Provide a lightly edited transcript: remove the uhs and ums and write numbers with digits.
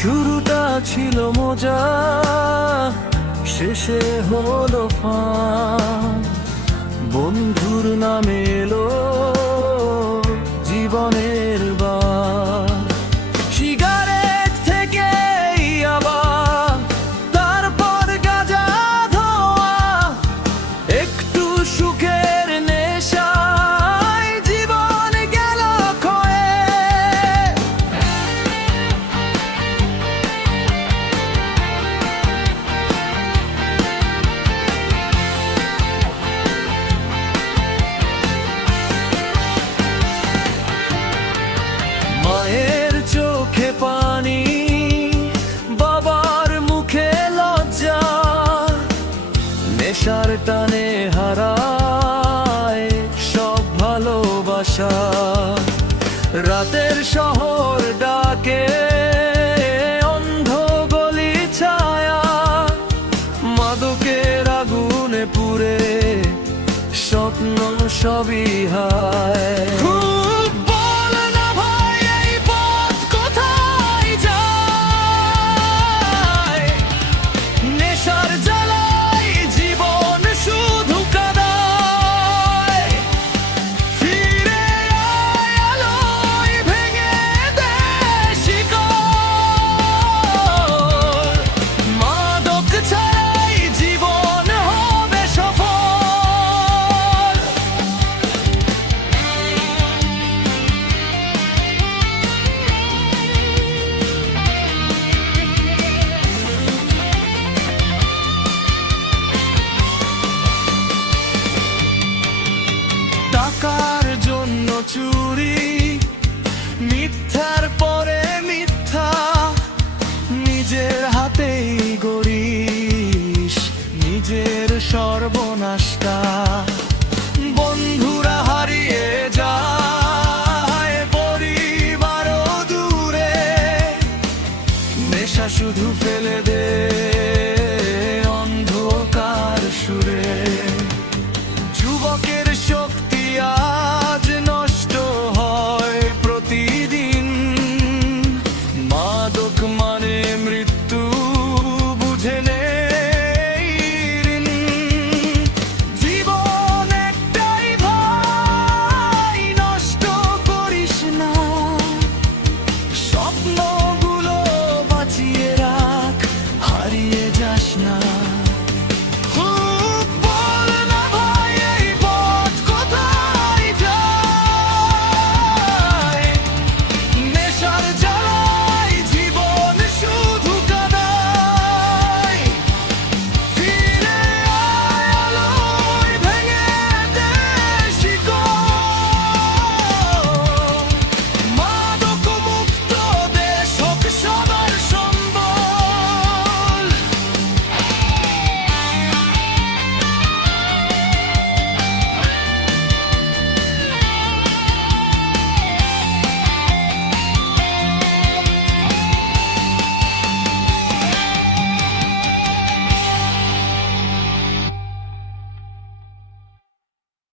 শুরুটা ছিল মজা, শেষে হলো ফান। বন্ধুর নামে এলো জীবনের বার। সিগারেট থেকে ইয়াবা, তারপর গাঁজা ধোয়া, একটু সুখের নেশায় জীবন গেল ক্ষয়ে। মায়ের চোখে পানি, বাবার মুখে লজ্জা, নেশার টানে হারায় সব ভালোবাসা। রাতের শহর ডাকে অন্ধ গলি ছায়া, মাদকের আগুনে পুড়ে স্বপ্ন সবই হায়। টাকার জন্য চুরি, মিথ্যার পরে মিথ্যা, নিজের হাতেই গড়িস নিজের সর্বনাশটা।